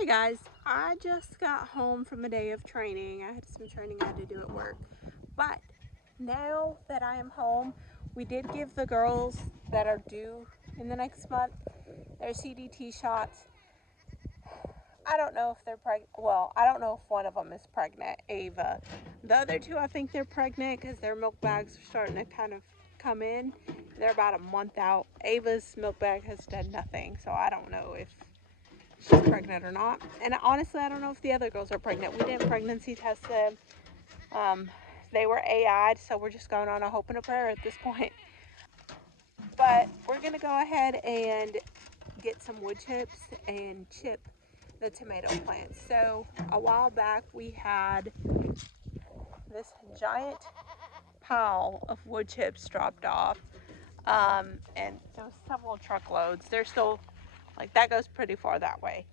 Hey guys, I just got home from a day of training. I had some training I had to do at work. But now that I am home, we did give the girls that are due in the next month their CDT shots. I don't know if they're pregnant. Well, I don't know if one of them is pregnant, Ava. The other two, I think they're pregnant because their milk bags are starting to kind of come in. They're about a month out. Ava's milk bag has done nothing, so I don't know if she's pregnant or not. And honestly, I don't know if the other girls are pregnant. We didn't pregnancy test them. They were AI'd, so we're just going on a hope and a prayer at this point. But we're going to go ahead and get some wood chips and chip the tomato plants. So a while back we had this giant pile of wood chips dropped off, and there was several truckloads. They're still, like, that goes pretty far that way.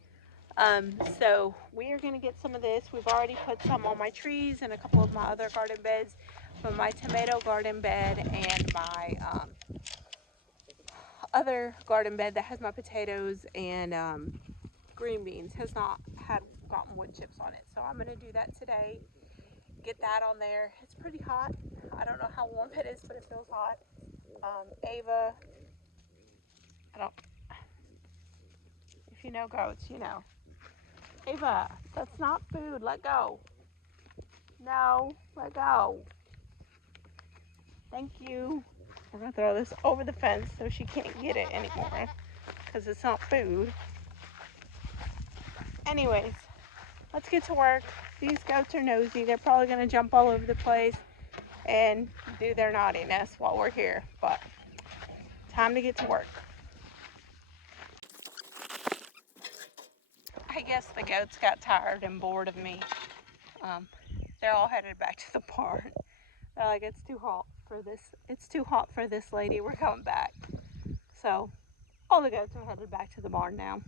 So we are going to get some of this. We've already put some on my trees and a couple of my other garden beds, but my tomato garden bed and my other garden bed that has my potatoes and green beans has not gotten wood chips on it. So I'm going to do that today. Get that on there. It's pretty hot. I don't know how warm it is, but it feels hot. Ava, if you know goats, you know. Ava, that's not food. Let go. No, let go. Thank you. We're going to throw this over the fence so she can't get it anymore because it's not food. Anyways, let's get to work. These goats are nosy. They're probably going to jump all over the place and do their naughtiness while we're here. But time to get to work. I guess the goats got tired and bored of me. They're all headed back to the barn. They're like, it's too hot for this. It's too hot for this lady. We're coming back. So all the goats are headed back to the barn now.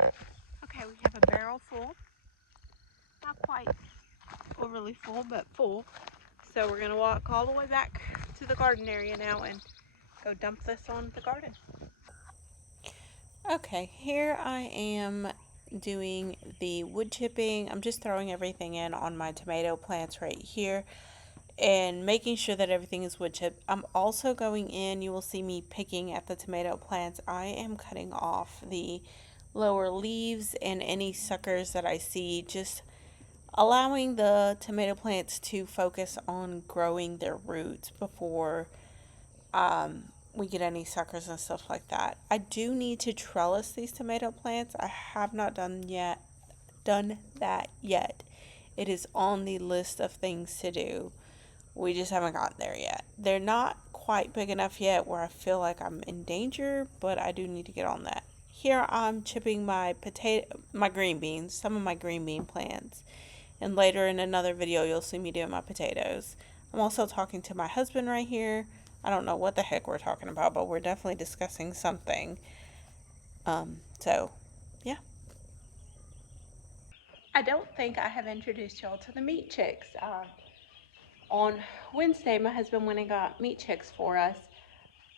Okay, we have a barrel full. Not quite overly full, but full. So we're gonna walk all the way back to the garden area now and go dump this on the garden. Okay, here I am doing the wood chipping. I'm just throwing everything in on my tomato plants right here and making sure that everything is wood chipped. I'm also going in, you will see me picking at the tomato plants. I am cutting off the lower leaves and any suckers that I see, just allowing the tomato plants to focus on growing their roots before we get any suckers and stuff like that. I do need to trellis these tomato plants. I have not done that yet. It is on the list of things to do. We just haven't gotten there yet. They're not quite big enough yet where I feel like I'm in danger, but I do need to get on that. Here I'm chipping my green beans, some of my green bean plants. And later in another video, you'll see me doing my potatoes. I'm also talking to my husband right here. I don't know what the heck we're talking about, but we're definitely discussing something. So, yeah. I don't think I have introduced y'all to the meat chicks. On Wednesday, my husband went and got meat chicks for us,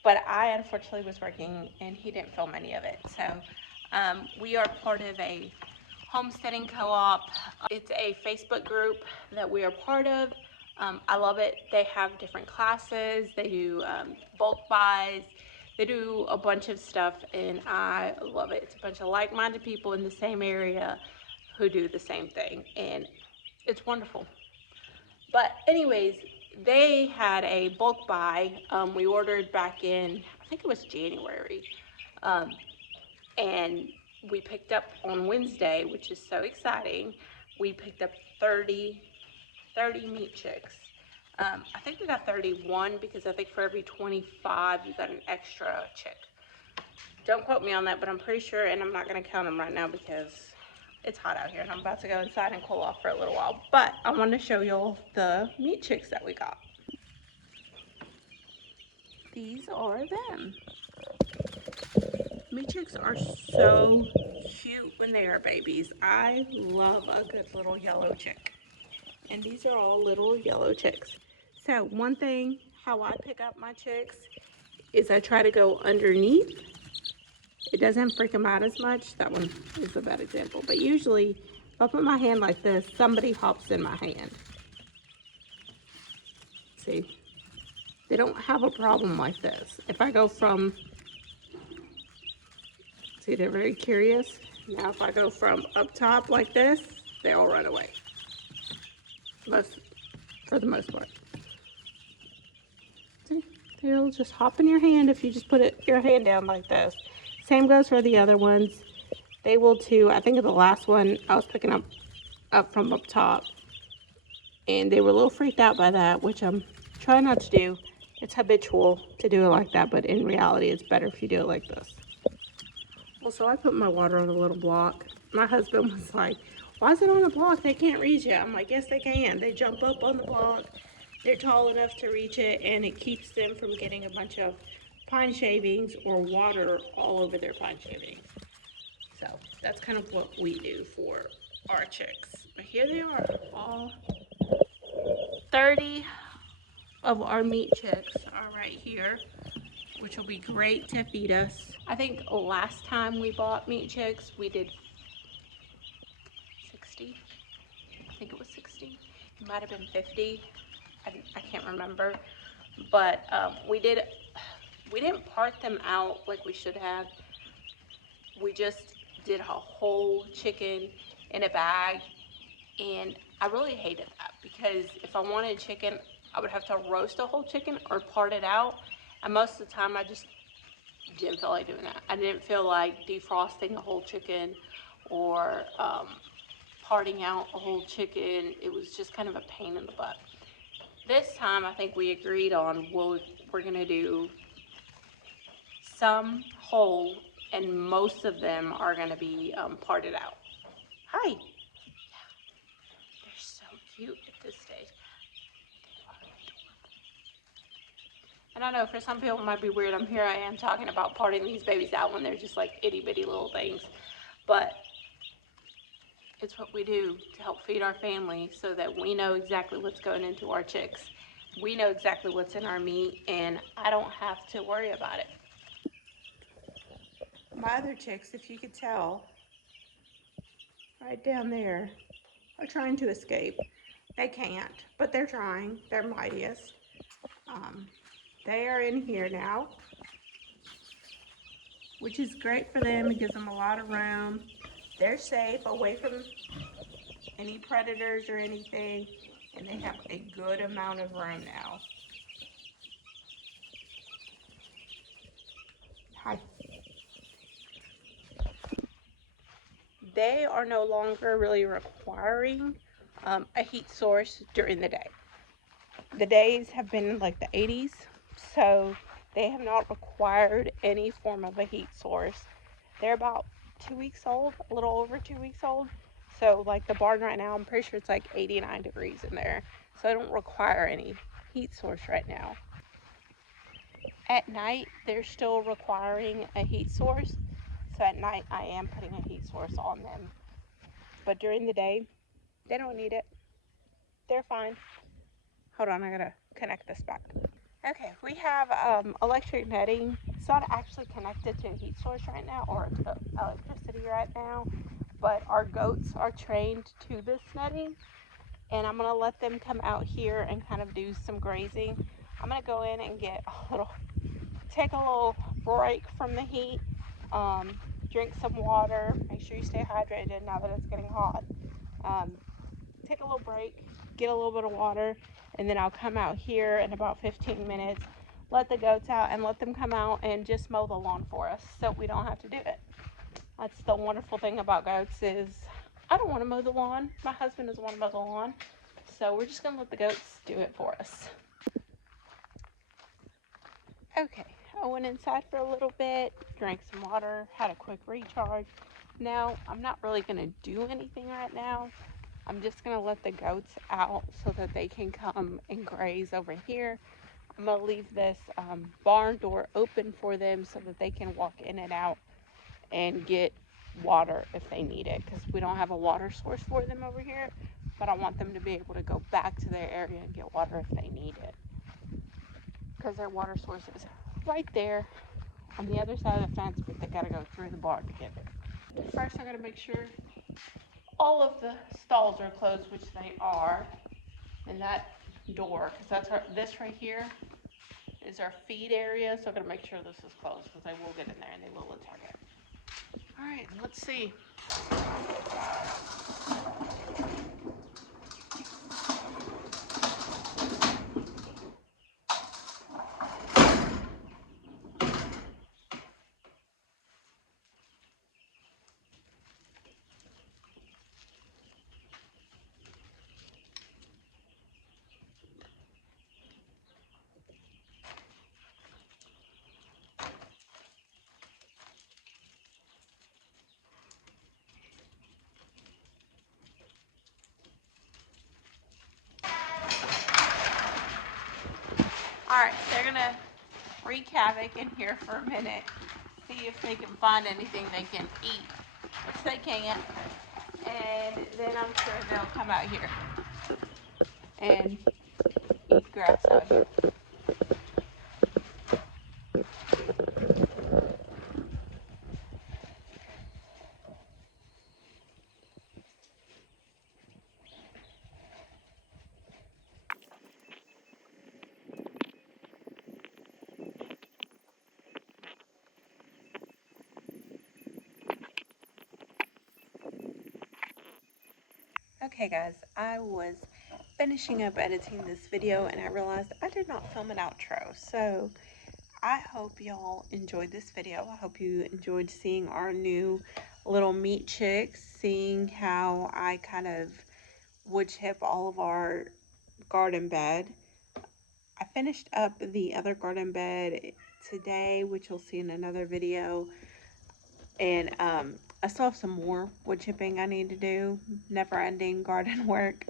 but I unfortunately was working and he didn't film any of it. So, we are part of a homesteading co-op. It's a Facebook group that we are part of. I love it. They have different classes. They do bulk buys. They do a bunch of stuff, and I love it. It's a bunch of like-minded people in the same area who do the same thing, and it's wonderful. But anyways, they had a bulk buy. We ordered back in, I think it was January, and we picked up on Wednesday, which is so exciting. We picked up 30 meat chicks. I think we got 31 because I think for every 25 you got an extra chick. Don't quote me on that, but I'm pretty sure, and I'm not going to count them right now because it's hot out here and I'm about to go inside and cool off for a little while. But I want to show y'all the meat chicks that we got. These are them. Meat chicks are so cute when they are babies. I love a good little yellow chick. And these are all little yellow chicks. So one thing how I pick up my chicks is I try to go underneath. It doesn't freak them out as much. That one is a bad example. But usually, if I put my hand like this, somebody hops in my hand. See? They don't have a problem like this. If I go from, see, they're very curious. Now if I go from up top like this, they all run away. For the most part. See, they'll just hop in your hand if you just put your hand down like this. Same goes for the other ones. They will too. I think of the last one I was picking up from up top. And they were a little freaked out by that, which I'm trying not to do. It's habitual to do it like that, but in reality, it's better if you do it like this. Well, so I put my water on a little block. My husband was like, why is it on a block? They can't reach it. I'm like, yes, they can. They jump up on the block. They're tall enough to reach it, and it keeps them from getting a bunch of pine shavings or water all over their pine shavings. So that's kind of what we do for our chicks. But here they are, all 30 of our meat chicks are right here, which will be great to feed us. I think last time we bought meat chicks, we did 60. I think it was 60. It might have been 50. I can't remember. But we didn't part them out like we should have. We just did a whole chicken in a bag, and I really hated that because if I wanted chicken, I would have to roast a whole chicken or part it out, and most of the time I just didn't feel like doing that. I didn't feel like defrosting a whole chicken or parting out a whole chicken. It was just kind of a pain in the butt. This time I think we agreed on we're gonna do some whole, and most of them are gonna be parted out. Hi. Yeah, they're so cute at this stage. And I know for some people it might be weird. Here I am talking about parting these babies out when they're just like itty bitty little things. But it's what we do to help feed our family so that we know exactly what's going into our chicks. We know exactly what's in our meat, and I don't have to worry about it. My other chicks, if you could tell, right down there, are trying to escape. They can't, but they're trying their mightiest. They are in here now, which is great for them. It gives them a lot of room. They're safe away from any predators or anything, and they have a good amount of room now. Hi. They are no longer really requiring a heat source during the day. The days have been in like the 80s, so they have not required any form of a heat source. They're about 2 weeks old, a little over 2 weeks old. So like the barn right now, I'm pretty sure it's like 89 degrees in there. So I don't require any heat source right now. At night, they're still requiring a heat source. So at night, I am putting a heat source on them. But during the day, they don't need it. They're fine. Hold on, I gotta connect this back. Okay, we have electric netting. It's not actually connected to a heat source right now or to electricity right now, but our goats are trained to this netting, and I'm gonna let them come out here and kind of do some grazing. I'm gonna go in and take a little break from the heat, drink some water, make sure you stay hydrated now that it's getting hot. Take a little break, get a little bit of water, and then I'll come out here in about 15 minutes, let the goats out, and let them come out and just mow the lawn for us so we don't have to do it. That's the wonderful thing about goats is I don't want to mow the lawn. My husband doesn't want to mow the lawn. So we're just going to let the goats do it for us. Okay, I went inside for a little bit, drank some water, had a quick recharge. Now, I'm not really going to do anything right now. I'm just going to let the goats out so that they can come and graze over here. I'm going to leave this barn door open for them so that they can walk in and out and get water if they need it, because we don't have a water source for them over here, but I want them to be able to go back to their area and get water if they need it. because their water source is right there on the other side of the fence, but they gotta go through the barn to get there. First, I gotta make sure all of the stalls are closed, which they are, and that door, because that's this right here is our feed area, so I gotta make sure this is closed because they will get in there and they will attack it. All right, let's see. All right, they're gonna wreak havoc in here for a minute, see if they can find anything they can eat, which they can't, and then I'm sure they'll come out here and eat grass out here. Okay guys, I was finishing up editing this video and I realized I did not film an outro, so I hope y'all enjoyed this video. I hope you enjoyed seeing our new little meat chicks, seeing how I kind of wood chip all of our garden bed. I finished up the other garden bed today, which you'll see in another video. And I still have some more wood chipping I need to do. Never ending garden work,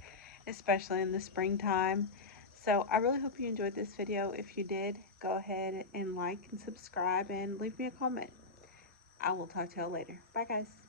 especially in the springtime. So I really hope you enjoyed this video. If you did, go ahead and like and subscribe and leave me a comment. I will talk to y'all later. Bye guys.